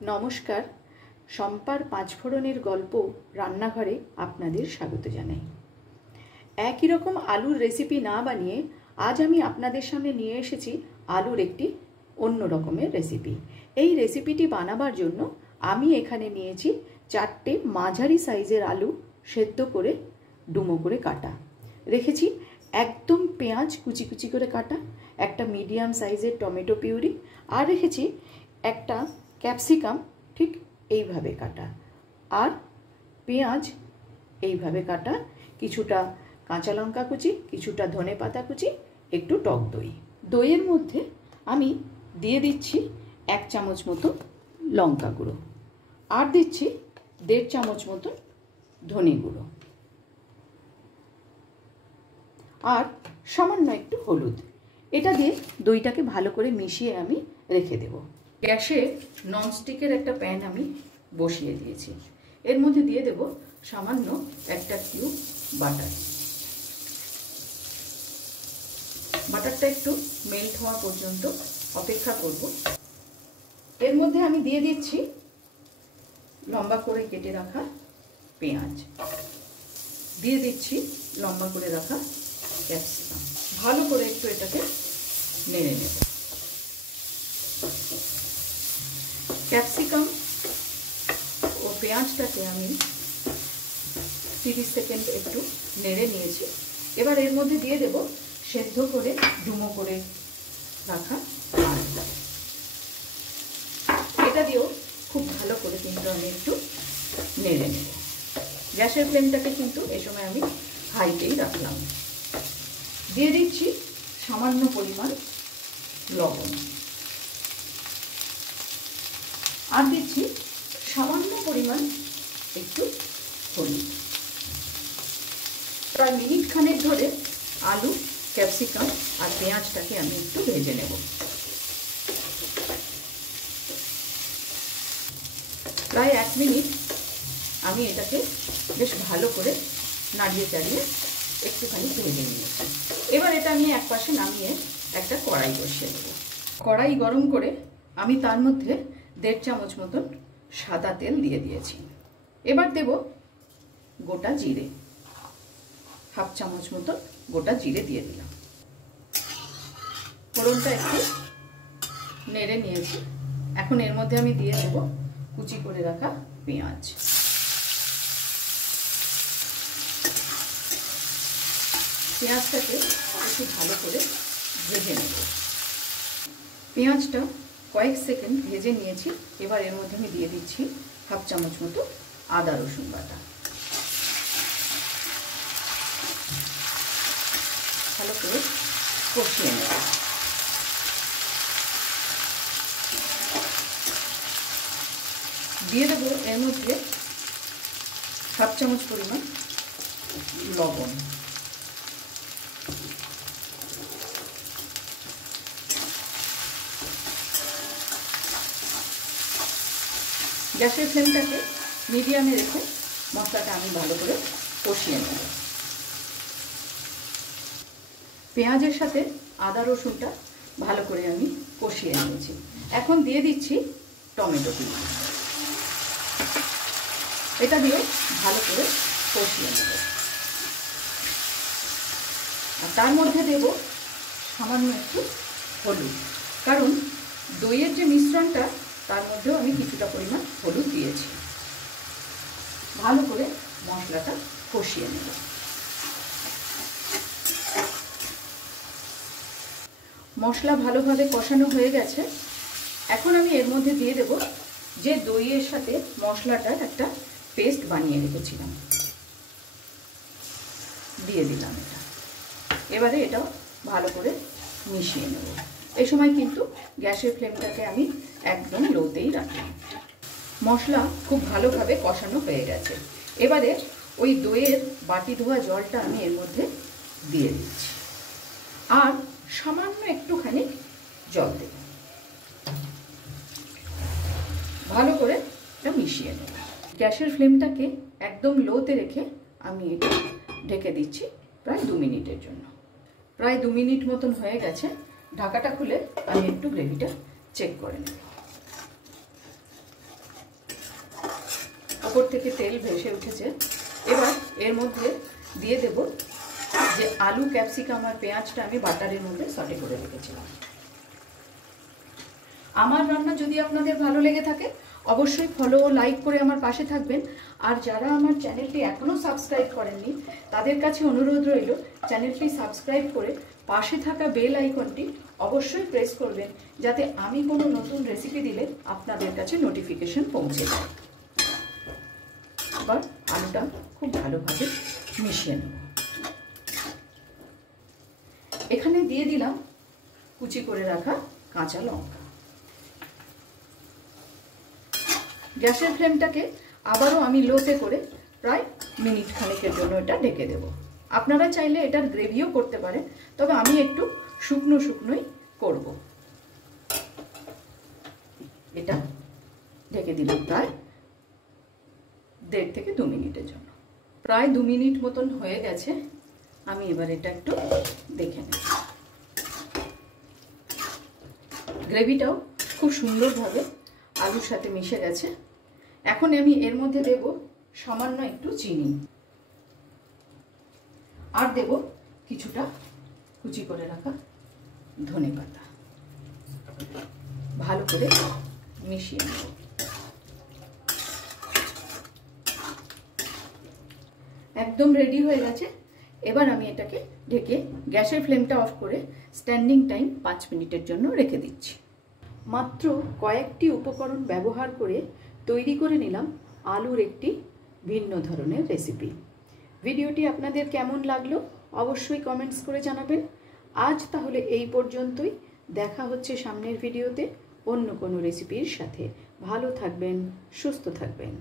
নমস্কার, শম্পার পাঁচফোড়নের গল্প রান্নাঘরে আপনাদের স্বাগত জানাই। একই রকম আলুর রেসিপি না বানিয়ে আজ আমি আপনাদের সামনে নিয়ে এসেছি আলুর একটি অন্য রকমের রেসিপি। এই রেসিপিটি বানাবার জন্য আমি এখানে নিয়েছি 4টে মাঝারি সাইজের আলু সেদ্ধ করে ডুমো করে কাটা রেখেছি, একদম পেঁয়াজ কুচি কুচি করে কাটা, একটা মিডিয়াম সাইজের টমেটো পিউরি, আর রেখেছি একটা ক্যাপসিকাম ঠিক এইভাবে কাটা, আর পেঁয়াজ এইভাবে কাটা, কিছুটা কাঁচা লঙ্কা কুচি, কিছুটা ধনে পাতা কুচি, একটু টক দই। দইয়ের মধ্যে আমি দিয়ে দিচ্ছি 1 চামচ মতো লঙ্কা গুঁড়ো, আর দিচ্ছি 1.5 চামচ মতো ধনে গুঁড়ো, আর সামান্য একটু হলুদ। এটা দিয়ে দইটাকে ভালো করে মিশিয়ে আমি রেখে দেব। গ্যাসে ননস্টিকের একটা প্যান আমি বসিয়ে দিয়েছি। এর মধ্যে দিয়ে দেব সামান্য একটা কিউব বাটার। বাটারটা একটু মেল্ট হওয়া পর্যন্ত অপেক্ষা করব। এর মধ্যে আমি দিয়ে দিচ্ছি লম্বা করে কেটে রাখা পেঁয়াজ, দিয়ে দিচ্ছি লম্বা করে রাখা ক্যাপসিকাম। ভালো করে একটু এটাকে নেড়ে নেব। ক্যাপসিকাম ও পেঁয়াজটাকে আমি 30 সেকেন্ড একটু নেড়ে নিয়েছি। এবার এর মধ্যে দিয়ে দেব সেদ্ধ করে ডুমো করে রাখা আলুটা। এটা দিয়েও খুব ভালো করে কিন্তু আমি একটু নেড়ে নেব। গ্যাসের ফ্লেমটাকে কিন্তু এ সময় আমি হাইতেই রাখলাম। দিয়ে দিচ্ছি সামান্য পরিমাণ লবণ, আর দিচ্ছি সামান্য পরিমাণ একটু হলুদ। প্রায় মিনিট খানেক ধরে আলু, ক্যাপসিকাম আর পেঁয়াজটাকে আমি একটু ভেজে নেব। প্রায় 1 মিনিট আমি এটাকে বেশ ভালো করে নাড়িয়ে চাড়িয়ে একটুখানি ভেজে নিয়েছি। এবার এটা আমি এক পাশে নামিয়ে একটা কড়াই বসিয়ে দেব। কড়াই গরম করে আমি তার মধ্যে 1.5 চামচ মতন সাদা তেল দিয়ে দিয়েছি। এবার দেব গোটা জিরে, 1/2 চামচ মতন গোটা জিরে দিয়ে দিলাম। ফোড়নটা একটু নেড়ে নিয়েছি। এখন এর মধ্যে আমি দিয়ে দেব কুচি করে রাখা পেঁয়াজ। পেঁয়াজটাকে একটু ভালো করে ভেজে নেব। পেঁয়াজটা কয়েক সেকেন্ড ভেজে নিয়েছি। এবার এর মধ্যে আমি দিয়ে দিচ্ছি 1/2 চামচ মতো আদা রসুন বাটা। ভালো করে কষিয়ে নেব। দিয়ে দেবো এর মধ্যে 1/2 চামচ পরিমাণ লবণ, গ্যাসের ফ্লেমটাকে মিডিয়ামে রেখে মশলাটা আমি ভালো করে কষিয়ে নেব। পেঁয়াজের সাথে আদা রসুনটা ভালো করে আমি কষিয়ে নিয়েছি। এখন দিয়ে দিচ্ছি টমেটো পিউরি। এটা দিয়ে ভালো করে কষিয়ে নেব। আর তার মধ্যে দেব সামান্য একটু হলুদ, কারণ দইয়ের যে মিশ্রণটা তার মধ্যেও আমি কিছুটা পরিমাণ হলুদ দিয়েছি। ভালো করে মশলাটা কষিয়ে নেব। মশলা ভালোভাবে কষানো হয়ে গেছে। এখন আমি এর মধ্যে দিয়ে দেব যে দইয়ের সাথে মশলাটার একটা পেস্ট বানিয়ে রেখেছিলাম, দিয়ে দিলাম এটা। এবারে এটাও ভালো করে মিশিয়ে নেব। এই সময় কিন্তু গ্যাসের ফ্লেমটাকে আমি একদম লোতেই রাখলাম। মশলা খুব ভালোভাবে কষানো হয়ে গেছে। এবারে ওই দইয়ের বাটি ধোয়া জলটা আমি এর মধ্যে দিয়ে দিচ্ছি, আর সামান্য একটুখানি জল দেব। ভালো করে এটা মিশিয়ে নেব। গ্যাসের ফ্লেমটাকে একদম লোতে রেখে আমি এটা ঢেকে দিচ্ছি প্রায় 2 মিনিটের জন্য। প্রায় 2 মিনিট মতন হয়ে গেছে। ঢাকাটা খুলে আমি একটু গ্রেভিটা চেক করে নেব। ওপর থেকে তেল ভেসে উঠেছে। এবার এর মধ্যে দিয়ে দেব যে আলু, ক্যাপসিকাম আর পেঁয়াজটা আমি বাটারের মধ্যে সটে করে রেখেছিলাম। আমার রান্না যদি আপনাদের ভালো লেগে থাকে অবশ্যই ফলো ও লাইক করে আমার পাশে থাকবেন। আর যারা আমার চ্যানেলটি এখনও সাবস্ক্রাইব করেননি তাদের কাছে অনুরোধ রইল চ্যানেলটি সাবস্ক্রাইব করে পাশে থাকা বেল আইকনটি অবশ্যই প্রেস করবেন, যাতে আমি কোনো নতুন রেসিপি দিলে আপনাদের কাছে নোটিফিকেশন পৌঁছে যায়। এবার আলুটা খুব ভালোভাবে মিশিয়ে নেব। এখানে দিয়ে দিলাম কুচি করে রাখা কাঁচা লঙ্কা। গ্যাসের ফ্লেমটাকে আবারও আমি লোতে করে প্রায় মিনিট খানেকের জন্য এটা ঢেকে দেব। আপনারা চাইলে এটার গ্রেভিও করতে পারেন, তবে আমি একটু শুকনো শুকনোই করব। এটা ঢেকে দিলাম প্রায় 1.5 থেকে 2 মিনিটের জন্য। প্রায় 2 মিনিট মতন হয়ে গেছে। আমি এবার এটা একটু দেখে নেব। গ্রেভিটাও খুব সুন্দরভাবে আলুর সাথে মিশে গেছে। এখন আমি এর মধ্যে দেব সামান্য একটু চিনি, আর দেব কিছুটা কুচি করে রাখা ধনেপাতা। ভালো করে মিশিয়ে নেব। একদম রেডি হয়ে গেছে। এবার আমি এটাকে ঢেকে গ্যাসের ফ্লেমটা অফ করে স্ট্যান্ডিং টাইম 5 মিনিটের জন্য রেখে দিচ্ছি। মাত্র কয়েকটি উপকরণ ব্যবহার করে তৈরি করে নিলাম আলুর একটি ভিন্ন ধরনের রেসিপি। ভিডিওটি আপনাদের কেমন লাগলো অবশ্যই কমেন্টস করে জানাবেন। আজ তাহলে এই পর্যন্তই। দেখা হচ্ছে সামনের ভিডিওতে অন্য কোনো রেসিপির সাথে। ভালো থাকবেন, সুস্থ থাকবেন।